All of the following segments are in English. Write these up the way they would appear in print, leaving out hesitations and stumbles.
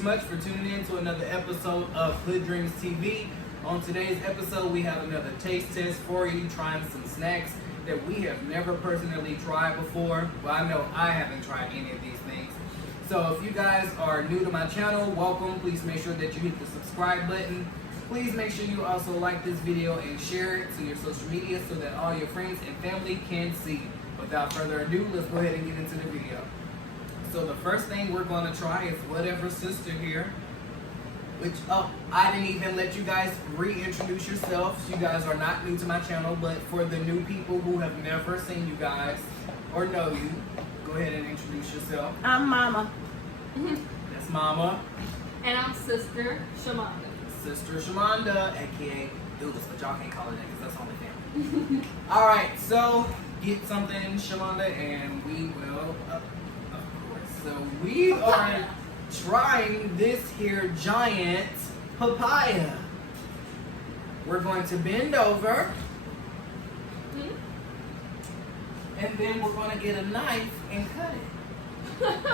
so much for tuning in to another episode of HoodDreamz TV. On today's episode, we have another taste test for you, trying some snacks that we have never personally tried before. Well, I know I haven't tried any of these things. So if you guys are new to my channel, welcome. Please make sure that you hit the subscribe button. Please make sure you also like this video and share it to your social media so that all your friends and family can see. Without further ado, let's go ahead and get into the video. So the first thing we're going to try is whatever sister here. Which, I didn't even let you guys reintroduce yourselves. You guys are not new to my channel, but for the new people who have never seen you guys or know you, go ahead and introduce yourself. I'm Mama. That's Mama. And I'm Sister Shamanda. Sister Shamanda, aka Dudas, but y'all can't call her that because that's only family. Alright, so get something, Shamanda, and we will, of course. So we are trying this here giant papaya. We're going to bend over, and then we're going to get a knife and cut it. That's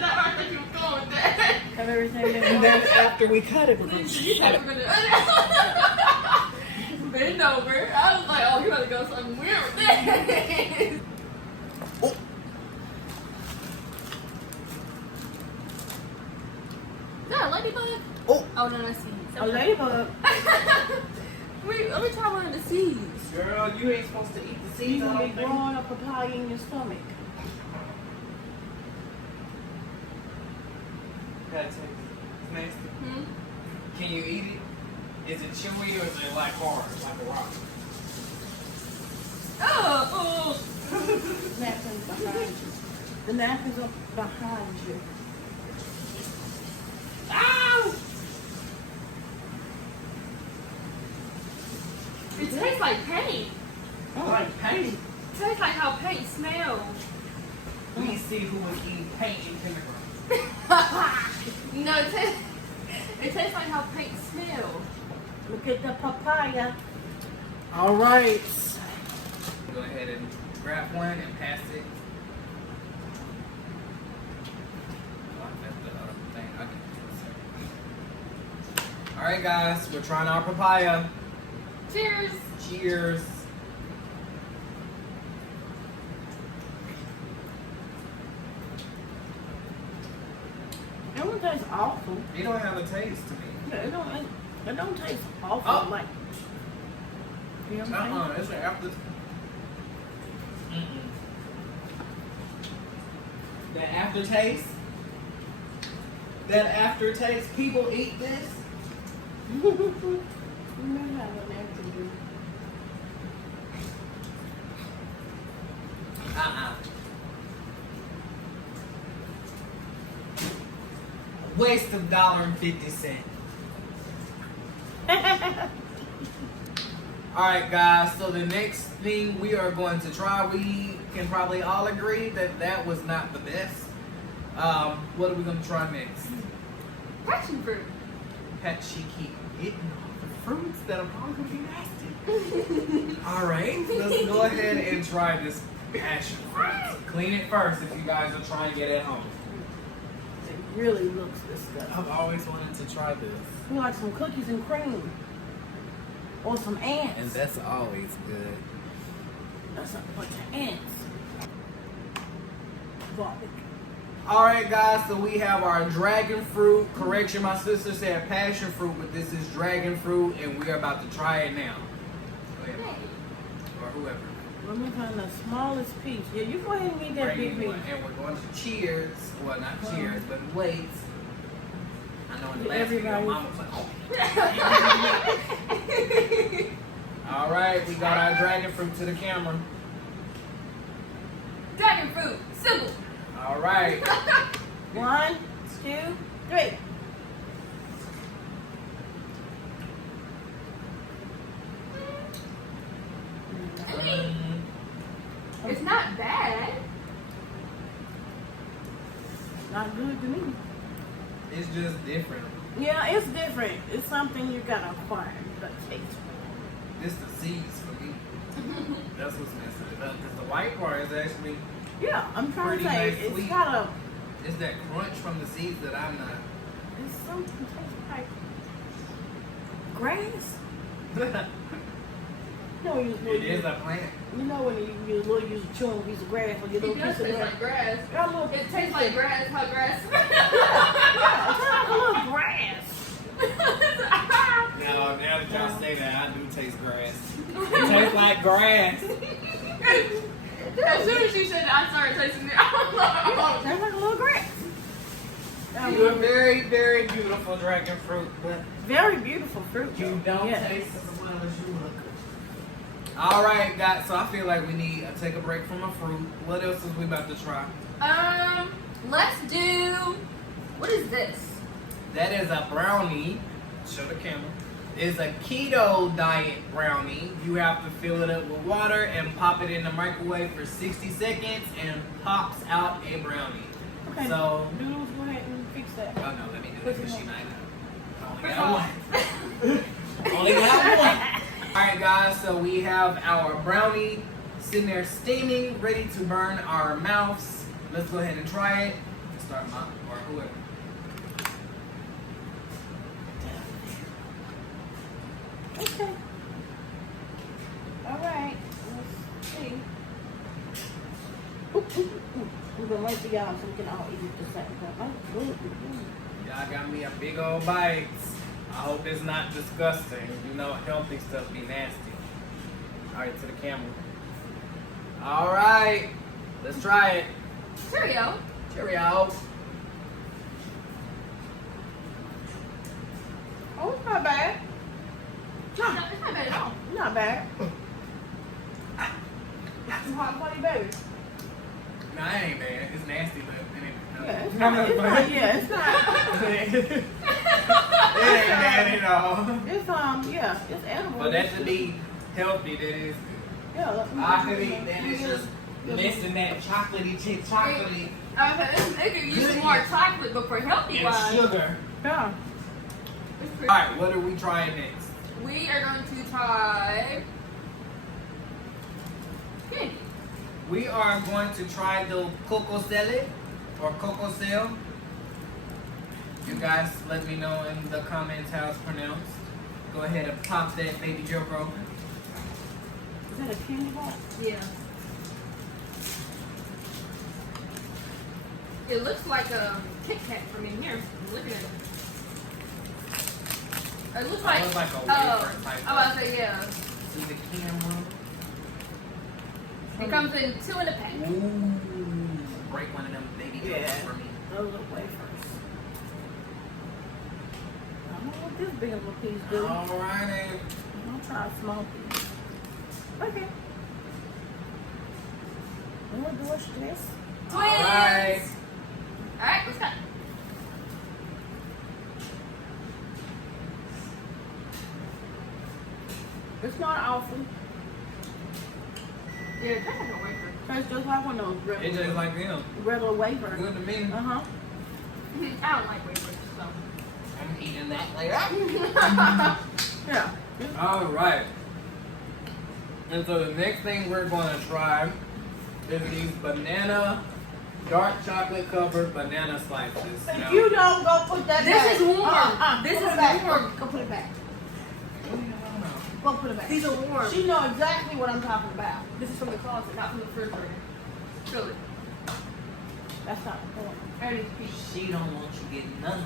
not right that you were going with that. Have everything been And then after we cut it, we're going You to said we're gonna bend over. I was like, oh, you're about to go something weird with this. Is that a ladybug? Oh, Oh, no, that's seeds. a ladybug. Wait, let me try one of the seeds. girl, you ain't supposed to eat the seeds. You're I gonna don't be think. growing a papaya in your stomach. That tastes nasty. Hmm? Can you eat it? Is it chewy or is it like hard, like a rock? Oh, Napkins behind you. The napkins are behind you. ow! It tastes like paint. Like paint. It tastes like how paint smells. We see who was eating paint in kindergarten. No, it tastes like how paint smells. Look at the papaya. All right. Go ahead and grab one and pass it. Oh, that's the thing. I'll get it in a second. All right, guys, we're trying our papaya. Cheers. Cheers. It don't taste awful. It don't have a taste to me. Yeah, it don't taste awful. Oh. Like, you know what I'm saying? It's an after. That aftertaste. That aftertaste. People eat this. You may have an after drink. Waste of $1.50. Alright guys, so the next thing we are going to try, we can probably all agree that that was not the best. What are we going to try next? Passion fruit. Pat, she keep hitting all the fruits that are probably going to be nasty. Alright, let's go ahead and try this passion fruit. Clean it first if you guys are trying to get it home. It really looks disgusting. I've always wanted to try this. You like some cookies and cream. Or some ants. And that's always good. That's a bunch of ants. Garlic. Alright guys, so we have our dragon fruit. Correction, my sister said passion fruit, but this is dragon fruit and we are about to try it now. Go ahead. Or whoever. Let me find the smallest piece. Yeah, you go ahead and get that big piece. And we're going to cheers. Well, not cheers, but wait. I know in the last Everybody. video, Mama was like, oh. Alright, we got our dragon fruit to the camera. Dragon fruit. Simple. Alright. 1, 2, 3. I mean, it's not bad. Not good to me. It's just different. Yeah, it's different. It's something you gotta acquire the taste for. It's the seeds for me. That's what's messing it up. Because the white part is actually, Yeah, I'm trying Pretty to say nice it's sweet. got a it's that crunch from the seeds that I'm not It tastes like grass. You know, It is a plant. You know when you little use a chewing piece of grass or you It little does piece of taste grass. like grass. Got a little It tastes like grass, hot grass. Yeah, it's like a little grass. No, now that y'all say that, I do taste grass. It tastes like grass. As soon as she said that, I started tasting it. I Tastes like a little grass. You're very, very beautiful dragon fruit, but Very beautiful fruit. you though. don't Yes. taste as well as you look. All right, guys. So I feel like we need to take a break from a fruit. What else is we about to try? Let's do. What is this? That is a brownie. Show the camera. It's a keto diet brownie. You have to fill it up with water and pop it in the microwave for 60 seconds and pops out a brownie. Okay. So, Noodles, go ahead and fix that. oh no, let me do it because she might not. Only First got of one. Only got one. Alright guys, so we have our brownie sitting there steaming, ready to burn our mouths. Let's go ahead and try it. Start my, or whoever. Okay. All right. Let's see. Ooh, ooh, ooh. We're gonna wait for y'all so we can all eat at the same time. Oh, ooh, ooh, ooh. Y'all got me a big old bite. I hope it's not disgusting. You know, healthy stuff be nasty. Alright, to the camera. Alright, let's try it. Cheerio. Cheerio. Oh, it's not bad. No, it's not bad at all. Not bad. It's too hot for you, baby. Nah, it ain't bad. It's nasty, but it ain't. Yeah, it's not. It's not. Yeah, it's not. It ain't bad at all. It's yeah, it's edible. But that to be healthy, that is good. Yeah. I could eat that. It's just less than that chocolatey chip, chocolatey It could use more chocolate, but for healthy and wise, sugar. Yeah. it's pretty. Alright, what are we trying next? We are going to try candy. We are going to try the Coco salad or Coco cell. You guys let me know in the comments how it's pronounced. Go ahead and pop that baby joke open. Is that a candy bar? Yeah. It looks like a Kit Kat from in here. Look at it. It looks like. It looks like a oh, wafer type. I was about to say yeah. See the camera. It comes in 2 in a pack. Ooh, break one of them baby jokes Yeah. for me. Those are wafers. I don't know what this big of a piece do. Alrighty. I'll try a small piece. Okay. And what do this? Twins. Alright. Alright, let's go. It's not awful. Yeah, it's kind of like a wafer. Tastes just like one of those It's regular, just like them. regular wafer. Good to me. Uh-huh. I don't like wafers, so. I'm eating that later. Yeah. Alright. And so the next thing we're going to try is these banana, dark chocolate covered banana slices. If Now, you don't go put that back. This is warm. This This is is back. warm. Go put it back. I don't know. Go put it back. These are warm. She know exactly what I'm talking about. This is from the closet, not from the refrigerator. Feel it. That's not the point. I need to pee. She don't want you getting none.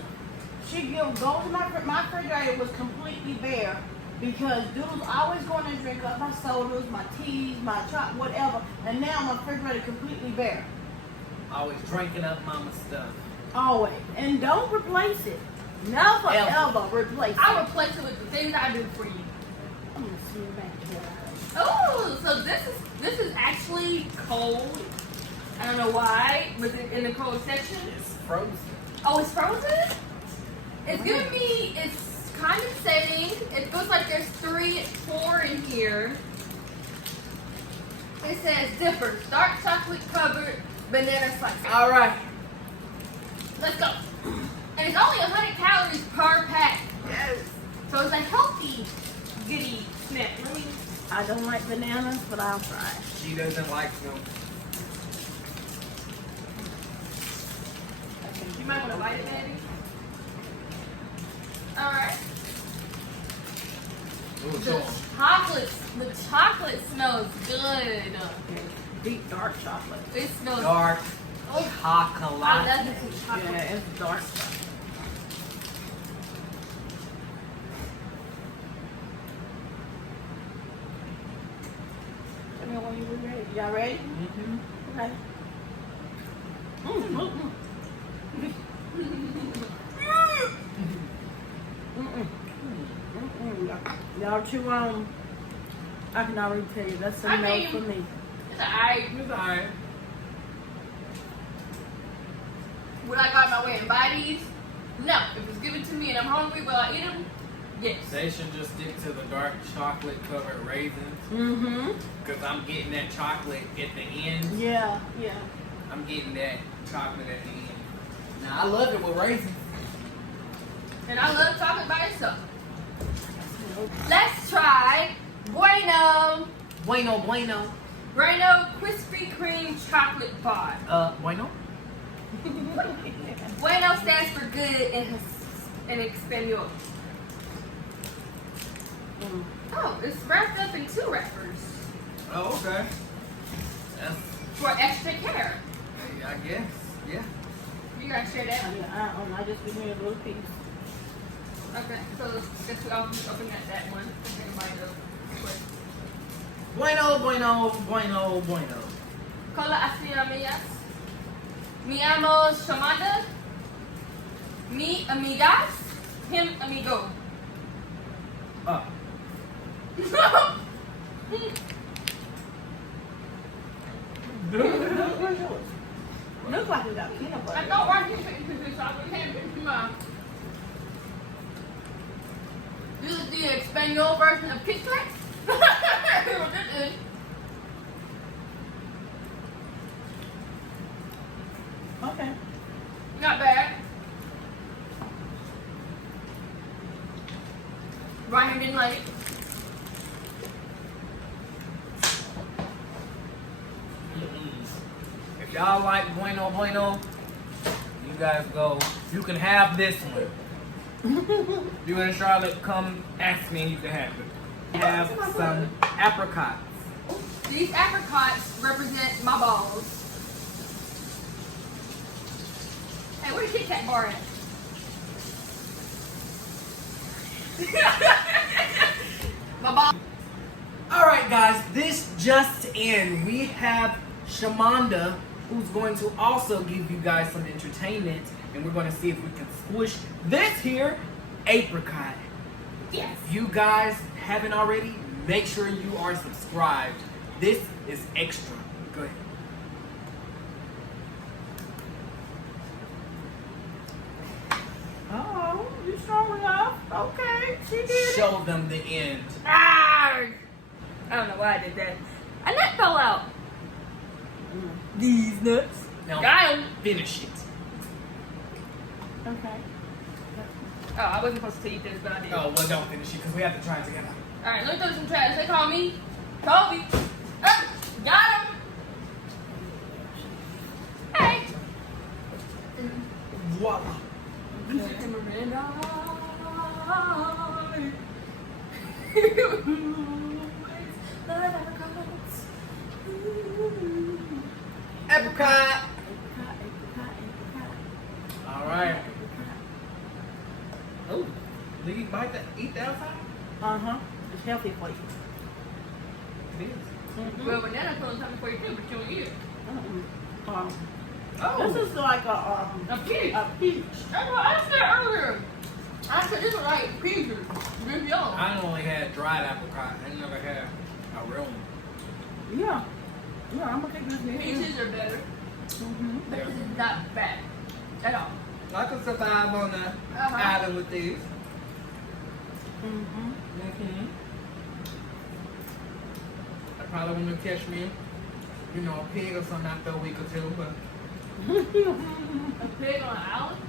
She go to my refrigerator was completely bare because dudes always going and drink up my sodas, my teas, my chop, whatever, and now my refrigerator completely bare. Always drinking up mama stuff. Always. And don't replace it. Never Ever. ever replace it. I replace it with the things I do for you. I'm gonna see you back here. Oh, so this is actually cold. I don't know why, but in the cold section. It's frozen. Oh, it's frozen? It's giving me, it's condensating. It looks like there's 4 in here. It says Dippers, dark chocolate covered banana slice. Alright. Let's go. And it's only 100 calories per pack. Yes. So it's a healthy, goody snack. Let me. I don't like bananas, but I'll try. She doesn't like them. You might want to bite it, Daddy. The chocolate smells good. Deep dark chocolate. It smells Dark I chocolate. love this chocolate. Yeah, it's dark stuff. Tell me when you ready. Y'all ready? Mm-hmm. Okay. Y'all chew on. I can already tell you that's a I no mean- for me. It's alright. It's alright. Would I go out my way and buy these? No. If it's given to me and I'm hungry, will I eat them? Yes. They should just stick to the dark chocolate covered raisins. Mm-hmm. Because I'm getting that chocolate at the end. Yeah, yeah. I'm getting that chocolate at the end. Now I love it with raisins. And I love chocolate by itself. Let's try Bueno. Bueno. Bueno Krispy Kreme chocolate bar. Bueno? Bueno stands for good in Espanol. Oh, it's wrapped up in 2 wrappers Oh, okay. That's, for extra care. I guess. Yeah. You gotta share that. I just give me a little piece. Okay, so let's just open that one. Okay, bite of quick. Bueno. Hola, así amigas. Me amo Shamanda. Mi amigas. Him amigo. Looks like we got peanut butter. I thought why you taking this chocolate candy from mine. This is the Espanol version of Kit Kat. What this is. Okay. Not bad. Ryan didn't like it. If y'all like Bueno, you guys go. You can have this one. You and Charlotte come ask me and you can have it. We have some apricots. These apricots represent my balls. Hey, where's the Kit Kat bar at? My ball. Alright guys, this just in. We have Shamanda, who's going to also give you guys some entertainment, and we're going to see if we can squish this here apricot. Yes. If you guys haven't already, make sure you are subscribed. This is extra. Go ahead. Oh, you strong enough? Okay, she did it. Show them the end. Ah! I don't know why I did that. A nut fell out. These nuts. Now Got 'em. finish it. Okay. Oh, I wasn't supposed to eat this, but I did. Oh, well, don't finish it because we have to try it together. Alright, let me throw some trash. They call me Kobe. Got him. Hey. Voila. Apricot. All right. Oh, do you bite that? Eat the outside? Uh-huh. It's healthy for you. It is. Well, banana peel is something for you too, but you don't eat it. This is like a peach. A peach. That's what I said earlier. I said this is like peaches. Good yellow. I only had dried apricot. I never had a real one. Yeah. Yeah, I'm gonna take this in. Peaches are better. But this is not bad at all. I can survive on the island with these. I probably wouldn't catch me, you know, a pig or something after a week or two, but. A pig on an island?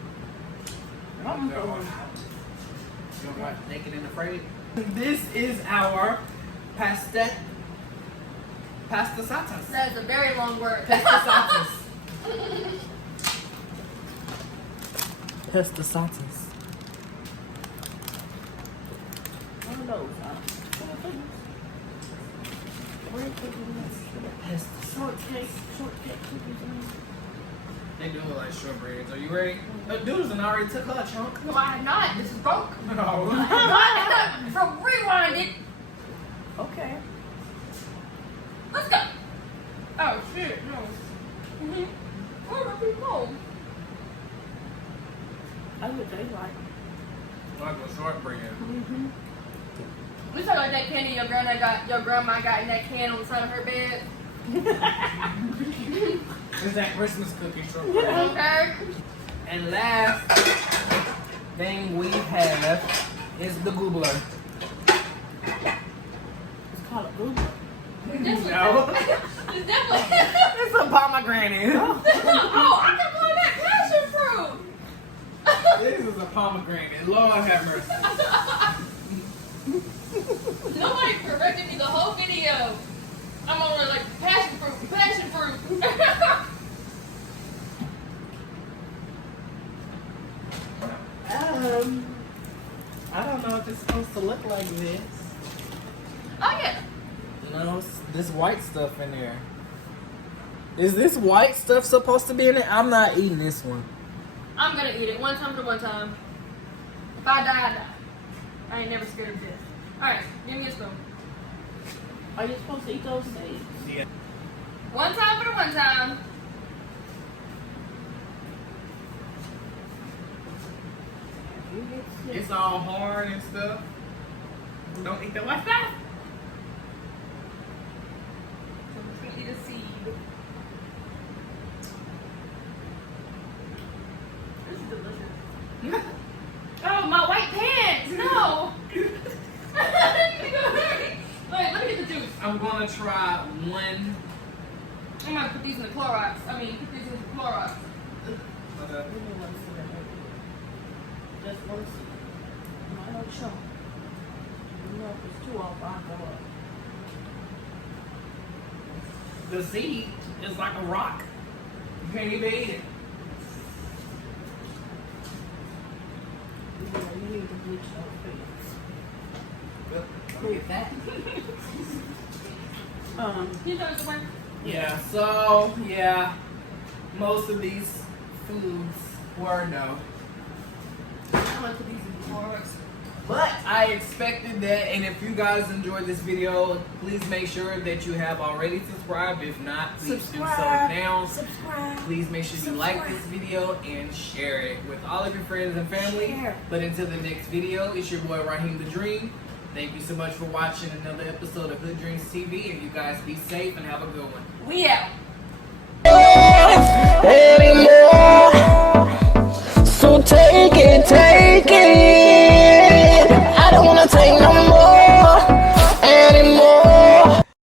You don't want naked and afraid. This is our pasta satas. That is a very long word. Pasta satas. One of those, huh? Shortcake cookies. They do look like shortbreads. Are you ready? Dudes and already took her chunk. No, I have not. This is broke. No. From rewind it. Okay. Let's go. Oh shit, no. Where are people? That's what they like. Like a shortbread. We talk like that candy your grandma got in that can on the side of her bed. It's that Christmas cookie shortbread. Okay. And last thing we have is the goobler. It's called a goober. No. It's definitely. It's a pomegranate. Oh, I can blow that passion fruit. This is a pomegranate. Lord have mercy. Nobody corrected me the whole video. I'm on like passion fruit. I don't know if it's supposed to look like this. Oh yeah. No, this white stuff in there. Is this white stuff supposed to be in it? I'm not eating this one. I'm gonna eat it one time for one time. If I die, I die. I ain't never scared of death. Alright, give me a spoon. Are you supposed to eat those things? Yeah. One time for the one time. You get sick. It's all hard and stuff. Don't eat the white stuff. So I'm just gonna eat a seed. This is delicious. Oh, my white pants! No! Wait, let me get the juice. I'm gonna try one. I'm gonna put these in the Clorox. Put these in the Clorox. Give me one cigarette. Just one cigarette. No, I don't chunk. You know, if it's too off, I'll go up. The seed is like a rock. You can't even eat it. Yeah, you need to bleach those things. Look at that. Can you tell me somewhere? Yeah, so, most of these foods were no. I'm gonna put these in the Clorox. But I expected that, and if you guys enjoyed this video, please make sure that you have already subscribed. If not, please do so now. Subscribe. Please make sure you like this video and share it with all of your friends and family. Share. But until the next video, it's your boy Raheem the Dream. Thank you so much for watching another episode of HoodDreamz TV, and you guys be safe and have a good one. We out.